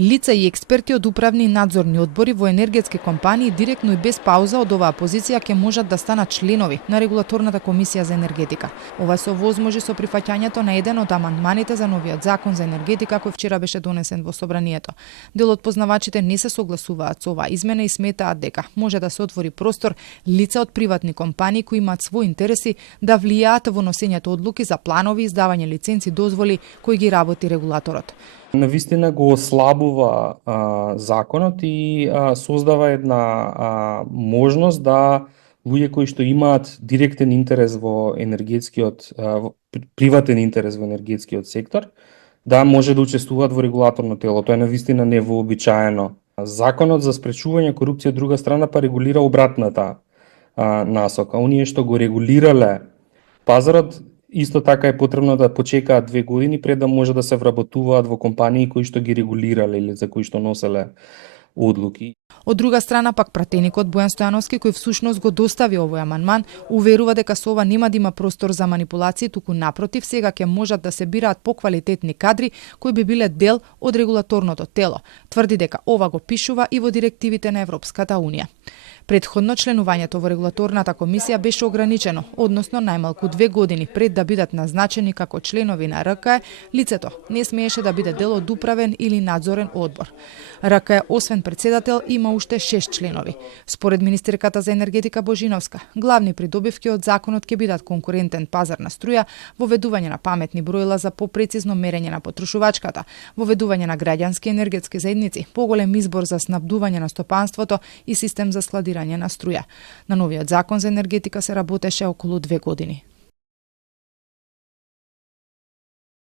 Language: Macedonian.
Лица и експерти од управни и надзорни одбори во енергетски компании директно и без пауза од оваа позиција ќе можат да станат членови на регулаторната комисија за енергетика. Ова се овозможи со прифаќањето на еден од амандманите за новиот закон за енергетика кој вчера беше донесен во собранието. Дел од познавачите не се согласуваат со оваа измена и сметаат дека може да се отвори простор лица од приватни компании кои имаат своји интереси да влијаат во носењето одлуки за планови, издавање лиценци, дозволи кои ги работи регулаторот. Навистина го ослабува законот и создава една можност да луѓе кои што имаат директен интерес во енергетскиот, приватен интерес во енергетскиот сектор, да може да учествуваат во регулаторно тело. Тоа е навистина невообичаено. Законот за спречување корупција од друга страна па регулира обратната насока. Оние што го регулирале пазарот, исто така е потребно да почекаат 2 години пред да може да се вработуваат во компании кои што ги регулирале или за кои што носеле одлуки. Од друга страна пак пратеникот Бојан Стојановски, кој всушност го достави овој амандман, уверува дека со ова нема да има простор за манипулации, туку напротив, сега ќе можат да се бираат поквалитетни кадри кои би биле дел од регулаторното тело. Тврди дека ова го пишува и во директивите на Европската унија. Претходно членувањето во регулаторната комисија беше ограничено, односно најмалку 2 години пред да бидат назначени како членови на РКЕ, лицето не смееше да биде дел од управен или надзорен одбор. РКЕ, освен председател, има уште 6 членови. Според министерката за енергетика Божиновска, главни придобивки од законот ќе бидат конкурентен пазар на струја, воведување на паметни броила за попрецизно мерење на потрошувачката, воведување на граѓански енергетски заедници, поголем избор за снабдување на стопанството и систем за складирање на струја. На новиот закон за енергетика се работеше околу 2 години.